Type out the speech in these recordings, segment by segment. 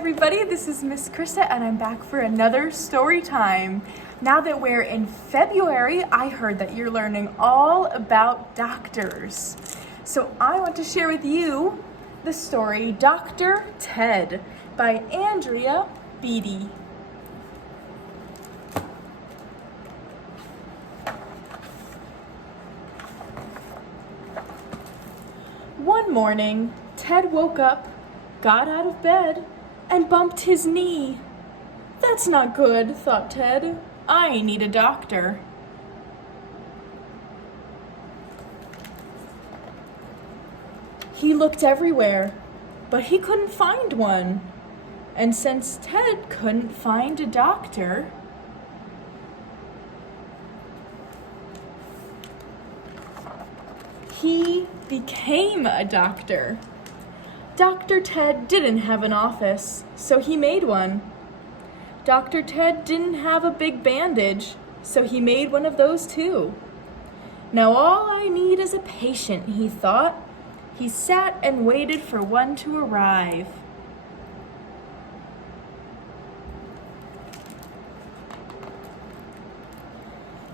everybody, this is Miss Krista and I'm back for another story time. Now that we're in February, I heard that you're learning all about doctors. So I want to share with you the story Dr. Ted by Andrea Beatty. One morning, Ted woke up, got out of bed, and bumped his knee. That's not good, thought Ted. I need a doctor. He looked everywhere, but he couldn't find one. And since Ted couldn't find a doctor, he became a doctor. Dr. Ted didn't have an office, so he made one. Dr. Ted didn't have a big bandage, so he made one of those too. Now all I need is a patient, he thought. He sat and waited for one to arrive.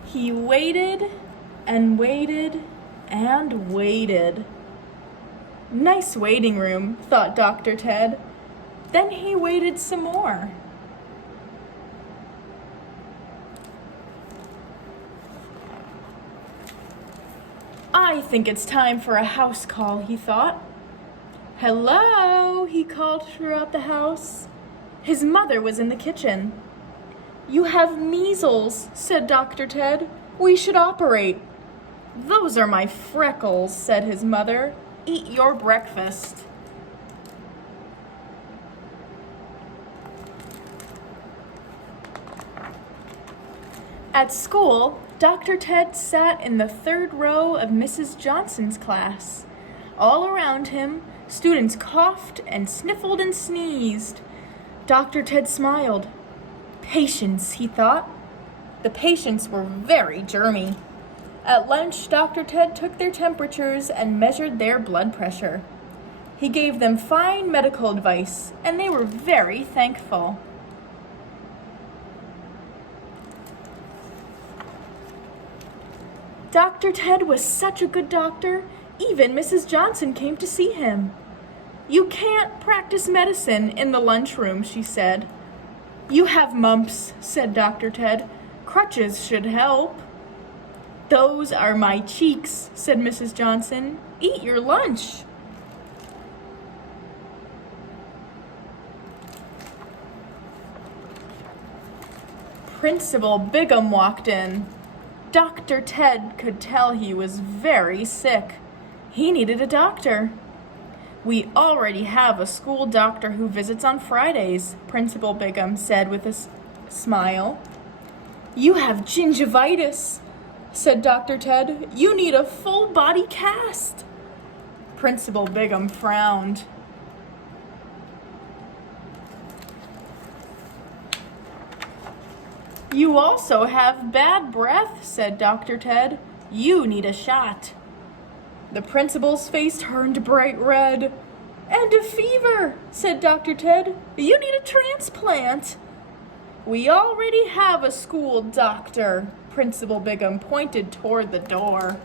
He waited and waited and waited. Nice waiting room, thought Dr. Ted. Then he waited some more. I think it's time for a house call, he thought. Hello, he called throughout the house. His mother was in the kitchen. You have measles, said Dr. Ted. We should operate. Those are my freckles, said his mother. Eat your breakfast. At school, Dr. Ted sat in the third row of Mrs. Johnson's class. All around him, students coughed and sniffled and sneezed. Dr. Ted smiled. Patients, he thought. The patients were very germy. At lunch, Dr. Ted took their temperatures and measured their blood pressure. He gave them fine medical advice, and they were very thankful. Dr. Ted was such a good doctor, even Mrs. Johnson came to see him. You can't practice medicine in the lunchroom, she said. You have mumps, said Dr. Ted. Crutches should help. Those are my cheeks, said Mrs. Johnson. Eat your lunch. Principal Bigham walked in. Dr. Ted could tell he was very sick. He needed a doctor. We already have a school doctor who visits on Fridays, Principal Bigham said with a smile. You have gingivitis, said Dr. Ted. You need a full body cast. Principal Bigham frowned. You also have bad breath, said Dr. Ted. You need a shot. The principal's face turned bright red. And a fever, said Dr. Ted. You need a transplant. We already have a school doctor. Principal Bigham pointed toward the door.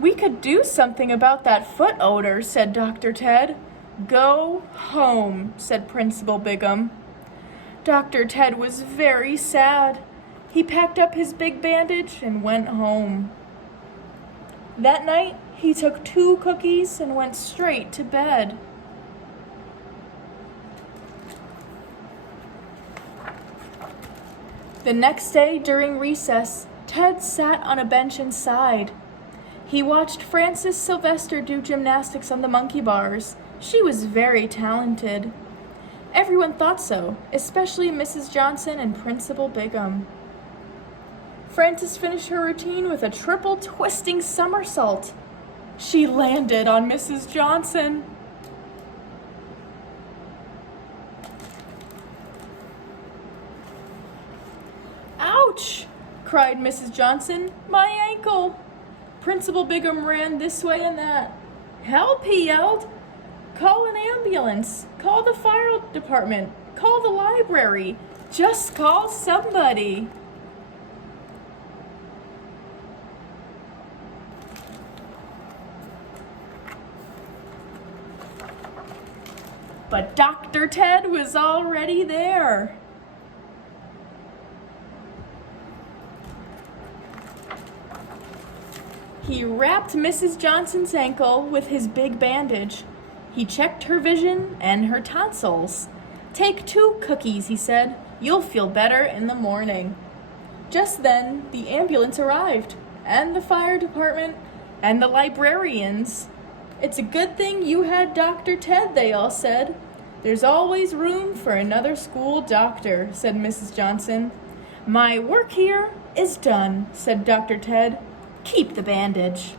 We could do something about that foot odor, said Dr. Ted. Go home, said Principal Bigham. Dr. Ted was very sad. He packed up his big bandage and went home. That night, he took 2 cookies and went straight to bed. The next day, during recess, Ted sat on a bench and sighed. He watched Frances Sylvester do gymnastics on the monkey bars. She was very talented. Everyone thought so, especially Mrs. Johnson and Principal Bigham. Frances finished her routine with a triple twisting somersault. She landed on Mrs. Johnson. Ouch! cried Mrs. Johnson. My ankle! Principal Bigham ran this way and that. "Help," he yelled. "Call an ambulance. Call the fire department. Call the library. Just call somebody." But Dr. Ted was already there. He wrapped Mrs. Johnson's ankle with his big bandage. He checked her vision and her tonsils. "Take 2 cookies," he said. "You'll feel better in the morning." Just then, the ambulance arrived, and the fire department, and the librarians. "It's a good thing you had Dr. Ted," they all said. "There's always room for another school doctor," said Mrs. Johnson. "My work here is done," said Dr. Ted. "Keep the bandage."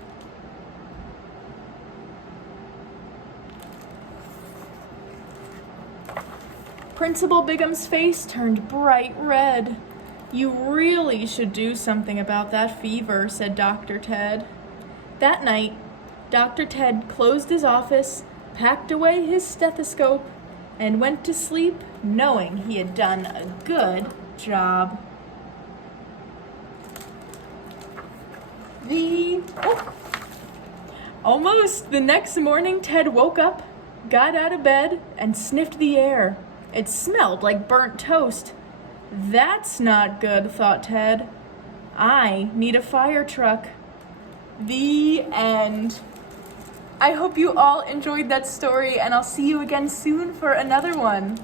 Principal Bigham's face turned bright red. "You really should do something about that fever," said Dr. Ted. That night, Dr. Ted closed his office, packed away his stethoscope, and went to sleep knowing he had done a good job. Almost the next morning, Ted woke up, got out of bed, and sniffed the air. It smelled like burnt toast. "That's not good," thought Ted. "I need a fire truck." The end. I hope you all enjoyed that story, and I'll see you again soon for another one.